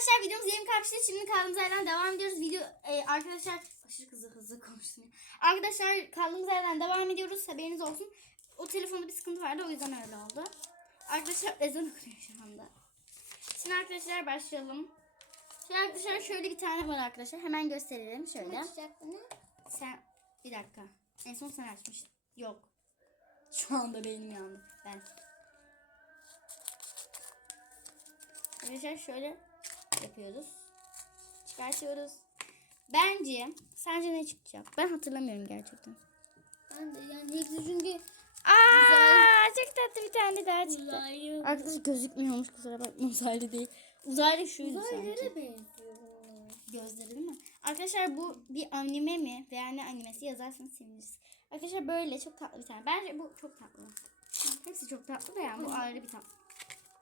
Arkadaşlar videomuz yarım kalmıştı. Şimdi kaldığımız yerden devam ediyoruz. Video e, arkadaşlar aşırı hızlı hızlı konuştum. Arkadaşlar kaldığımız yerden devam ediyoruz. Haberiniz olsun. O telefonda bir sıkıntı vardı. O yüzden öyle oldu. Arkadaşlar ezan okunuyor şu anda. Şimdi arkadaşlar başlayalım. Şimdi arkadaşlar şöyle bir tane var arkadaşlar. Hemen gösterelim şöyle. Açacak bunu. Sen bir dakika. En son sen açmıştın. Yok. Şu anda benim yandı. Ben. Arkadaşlar şöyle yapıyoruz. Çıkartıyoruz. Bence sence ne çıkacak? Ben hatırlamıyorum gerçekten. Ben de yani hepsi çünkü Aa, çok tatlı bir tane daha çıktı. uzaylı. Arkadaşlar gözükmüyormuş kusura bakma uzaylı değil. Uzaylı şuydu sanki. Uzaylılara benziyor bunlar. Gözleri değil mi? Arkadaşlar bu bir anime mi veya ne animesi yazarsanız seviniriz. Arkadaşlar böyle çok tatlı bir tane. Bence bu çok tatlı. Hepsi çok tatlı da yani bu ayrı bir tatlı.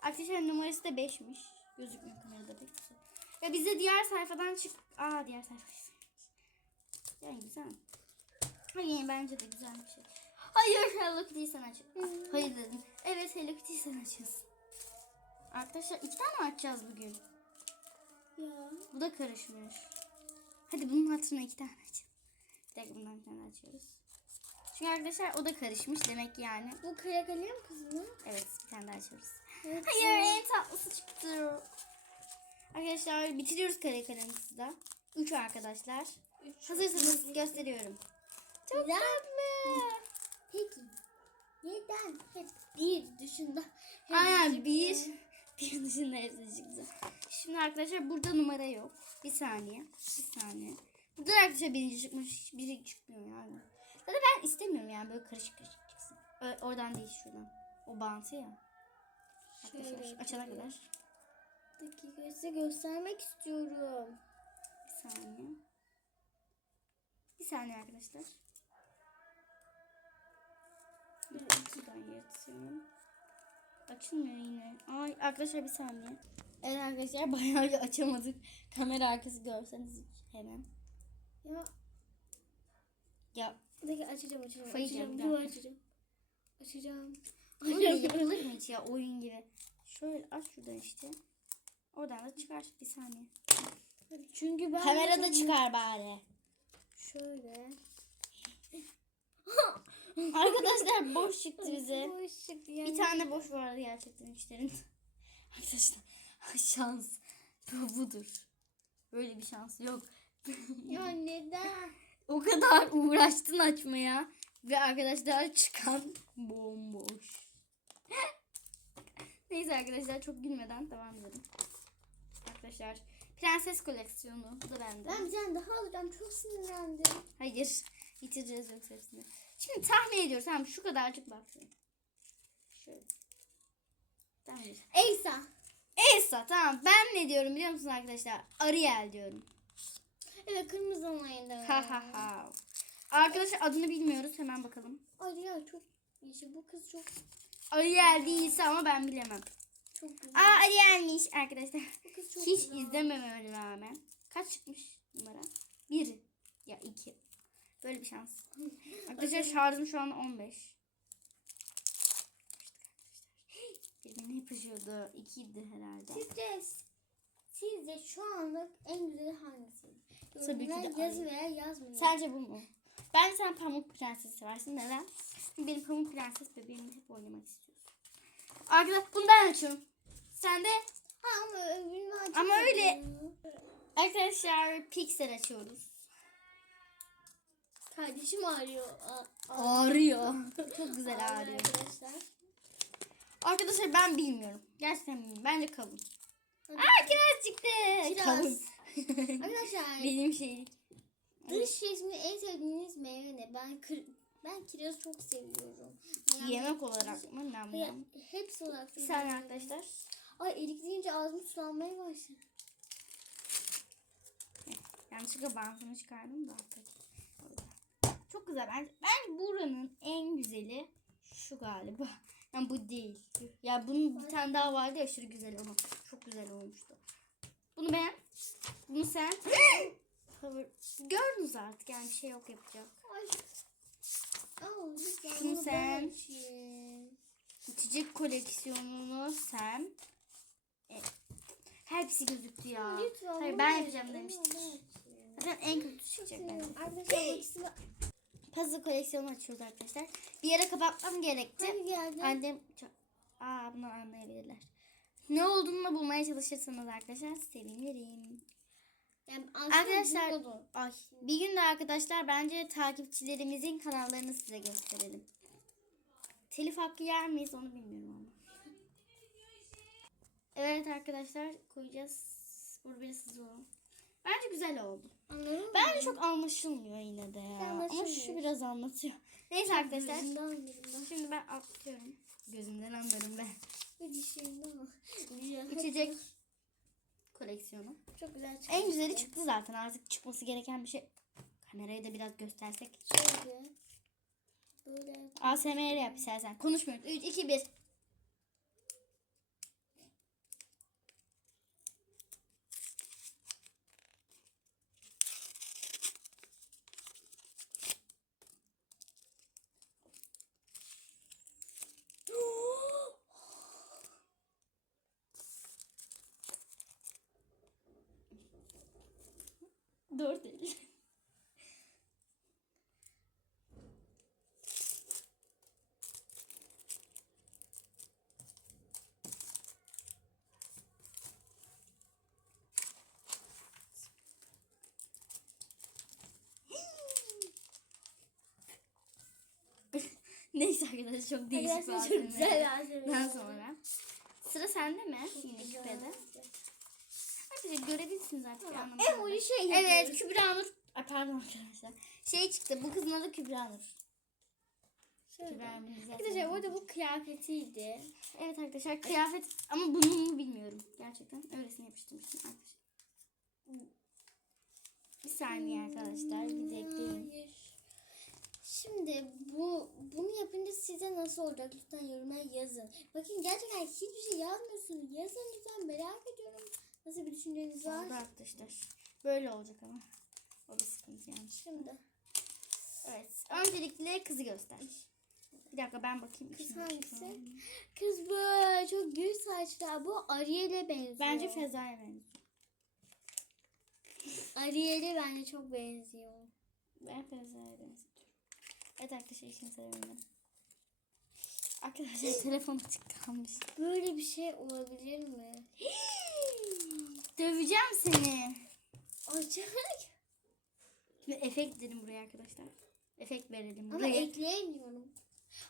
Arkadaşlar numarası da 5'miş. Gözükmüyor kamerada pek güzel. Ve bize diğer sayfadan çık... Aa diğer sayfayı Yani güzel. Hayır bence de güzel bir şey. Hayır Hello Kitty sen aç. Hayır dedim. Evet Hello Kitty sen açıyorsun. Arkadaşlar iki tane açacağız bugün? Ya. Bu da karışmış. Hadi bunun hatırına iki tane açalım. Bir dakika bundan bir tane açıyoruz. Çünkü arkadaşlar o da karışmış demek yani. Bu kara kalem kız mı? Evet bir tane daha açıyoruz. Evet. Hayır en tatlısı çıktı. Arkadaşlar bitiriyoruz kare kalemimizi de. Üç arkadaşlar. Hazırsanız gösteriyorum. Çok tatlı. Peki. Neden hep bir dışında hep Aynen bir. Bir dışında hepsi çıktı. Şimdi arkadaşlar burada numara yok. Bir saniye. Bir saniye. Burada da arkadaşlar birinci çıkmış. Biri çıkmıyor yani. Ya da ben istemiyorum yani böyle karışık karışık çıksın. Ö- oradan değil şuradan. O bantı ya. Arkadaşlar açana kadar. dakika size göstermek istiyorum. Bir saniye. Bir saniye arkadaşlar. Bir Şuradan yırtıyorum. Açılmıyor yine. Ay arkadaşlar bir saniye. Evet arkadaşlar bayağı bir açamadık. Kamera arkası görseniz hemen. Ya Ya dakika açacağım açacağım. Kafayı açacağım. Dur açacağım. Açacağım. öyle yapılır mı hiç ya oyun gibi. Şöyle aç şuradan işte. Oradan da çıkar bir saniye. Çünkü ben Kamerada çıkar bari. Şöyle. Arkadaşlar boş çıktı bize. Boş çıktı yani. Bir tane boş vardı gerçekten içlerin. Arkadaşlar şans bu budur. Böyle bir şans yok. Ya neden? O kadar uğraştın açmaya ve arkadaşlar çıkan bomboş. Neyse arkadaşlar çok gülmeden devam edelim. Arkadaşlar prenses koleksiyonu bu da bende. Ben bir tane daha alacağım. Çok sinirlendim. Hayır bitireceğiz yoksa hepsini. Şimdi tahmin ediyoruz tamam şu kadarcık baksın. Şöyle. Tamam. Elsa. Elsa tamam ben ne diyorum biliyor musun arkadaşlar? Ariel diyorum. Evet kırmızı olayında. Ha ha ha. Arkadaşlar adını bilmiyoruz hemen bakalım. Ya çok işte bu kız çok Ariel değilse ama ben bilemem. çok güzel. Aa Ariel'miş arkadaşlar. Bu kız çok Hiç güzel. izlemememe rağmen. Kaç çıkmış numara? Bir. Ya iki. Böyle bir şans. Arkadaşlar şarjım şu an 15. Birbirine yapışıyordu. İkiydi herhalde. Sizce sizce şu anlık en güzeli hangisi? Tabii ki de yaz veya yazmayın. Sence bu mu? Ben sen Pamuk Prenses seversin. Neden? Benim Pamuk Prenses bebeğimle hep oynamak istiyorsun. Arkadaşlar bunu ben açıyorum. Sen de Ha ama. Ama öyle- arkadaşlar Pixel açıyoruz. Kardeşim ağrıyor. Aa, Ağrıyor. Çok güzel ağrıyor. Arkadaşlar. Arkadaşlar ben bilmiyorum. Gerçekten bilmiyorum. Bence kavun. Aa kiraz çıktı. Kiraz. Arkadaşlar Benim şey. dış resmi en sevdiğiniz meyve ne? Ben kır, ben kiraz çok seviyorum. Yani- Yemek olarak mı? Nam nam. hepsi olarak. Bir saniye arkadaşlar. Ay erik deyince ağzım sulanmaya başladı. Yanlışlıkla bantını çıkardım da. Çok güzel. Bence, bence buranın en güzeli şu galiba. Yani bu değil. Ya bunun bir tane daha vardı ya aşırı güzel ama. Çok güzel olmuştu. Bunu beğen. Bunu sen. Gördünüz artık yani bir şey yok yapacak. Şunu bunu ben sen-. İçecek koleksiyonunu sen. E, Hepsi gözüktü ya. Lütfen. Hayır bunu ben yapacağım bunu demiştik. aç. Zaten en kötüsü çıkacak bence. Arkadaşlar var. Puzzle koleksiyonu açıyoruz arkadaşlar. Bir yere kapatmam gerekti. Annem. Aa bunlar anlayabilirler. Ne olduğunu bulmaya çalışırsanız arkadaşlar sevinirim. Yani Arkadaşlar ay, bir gün de arkadaşlar bence takipçilerimizin kanallarını size gösterelim. Telif hakkı yer miyiz onu bilmiyorum ama. Evet arkadaşlar koyacağız. Sızı oldu. Bence güzel oldu. Anladın? Bence çok anlaşılmıyor yine de ya. Ama şu biraz anlatıyor. Neyse arkadaşlar. Gözünden gözünden. Şimdi ben atlıyorum. Gözümden anlarım ben. Bu dişimden. İçecek koleksiyonu. Çok güzel çıktı. En güzeli çıktı zaten. Artık çıkması gereken bir şey. Kamerayı da biraz göstersek. Şöyle. Böyle. ASMR yap istersen. Konuşmuyoruz. 3, 2, 1. Neyse arkadaşlar çok değişik bir Arkadaşlar çok güzel ASMR. Daha sonra. Sıra sende mi? Yine küpede. Arkadaşlar görebilirsiniz artık anlamadım. En ucu şey Evet yapıyoruz. Kübra Nur. Ay, pardon arkadaşlar. Şey çıktı bu kızın adı Kübra Nur. Şöyle. Kübra Nur zaten. Arkadaşlar orada bu kıyafetiydi. Evet arkadaşlar kıyafet ama bunun mu bilmiyorum. Gerçekten öylesine yapıştırmıştım arkadaşlar. Bir saniye arkadaşlar bir de ekleyin. Hayır. Şimdi bu bunu yapınca size nasıl olacak lütfen yorumlara yazın. Bakın gerçekten hiçbir şey yazmıyorsunuz. Yazın lütfen merak ediyorum. Nasıl bir düşünceniz var? Oldu arkadaşlar. Böyle olacak ama. O bir sıkıntı yani. Şimdi Evet. Öncelikle kızı göster. Bir dakika ben bakayım. Kız hangisi? kız böyle çok gül saçlı. Bu Ariel'e benziyor. Bence Feza'ya benziyor. Ariel'e bence çok benziyor. Ben Feza'ya benziyorum. Evet arkadaşlar işini sevindim. Arkadaşlar telefon açık kalmış. Böyle bir şey olabilir mi? Döveceğim seni. Acayip. Şimdi efekt dedim buraya arkadaşlar. Efekt verelim Ama buraya. ekleyemiyorum.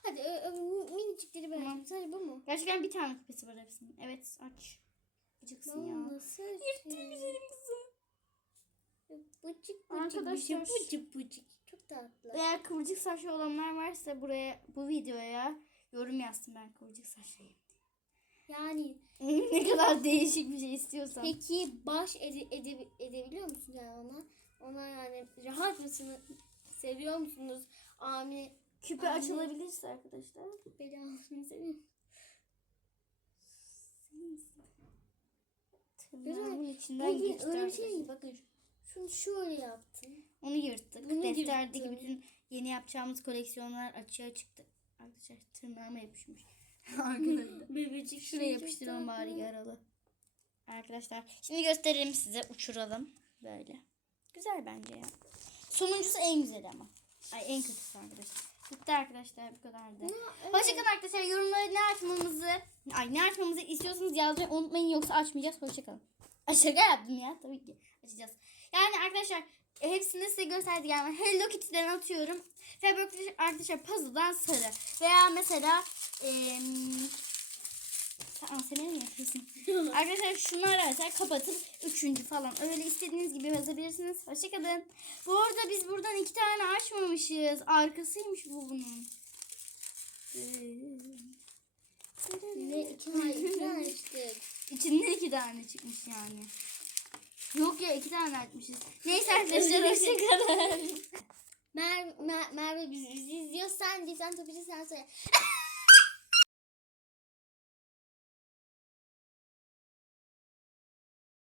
Hadi ö, ö, minicikleri ben Tamam. Sadece bu mu? Gerçekten bir tane küpesi var hepsinin. Evet aç. Acıksın Ben ya. nasıl açayım? güzelim kızım. Bıcık bıcık Arkadaşlar- bıcık bıcık bıcık. Tatlı. Eğer kıvırcık saçlı olanlar varsa buraya bu videoya yorum yazsın ben kıvırcık saçlıyım. Yani ne kadar değişik bir şey istiyorsan. peki baş ede, ede, edebiliyor musun yani ona? Ona yani rahat mısınız? Seviyor musunuz? Amin. Küpe Anne. açılabilirse arkadaşlar. Belamını seviyor. Tırnağımın içinden geçti öyle bir şey değil. Bakın şunu şöyle yaptım. Onu yırttık. Bunu Defterdeki yırttım. bütün yeni yapacağımız koleksiyonlar açığa çıktı. Arkadaşlar tırnağıma yapışmış. Arkadaşlar. Bebecik Şuraya yapıştıralım bari yaralı. Arkadaşlar şimdi gösterelim size uçuralım. Böyle. Güzel bence ya. Sonuncusu en güzeli ama. Ay en kötüsü arkadaşlar. Bitti arkadaşlar bu kadardı. Hoşçakalın arkadaşlar. Yorumlara ne açmamızı, ay ne açmamızı istiyorsanız yazmayı unutmayın yoksa açmayacağız. Hoşçakalın. Şaka yaptım ya tabii ki açacağız. Yani arkadaşlar e, hepsini size gösterdik yani Hello Kitty'den atıyorum. Ve böyle arkadaşlar puzzle'dan sarı. Veya mesela eee mi yapıyorsun? Arkadaşlar şunları mesela kapatıp üçüncü falan öyle istediğiniz gibi yazabilirsiniz. Hoşçakalın. Bu arada biz buradan iki tane açmamışız. Arkasıymış bu bunun. Ne iki tane iki tane açtık. İçinden iki tane çıkmış yani. Yok ya iki tane açmışız. Neyse arkadaşlar hoşçakalın. Mer Mer Merve bizi izliyorsan değilsen tabii sen söyle.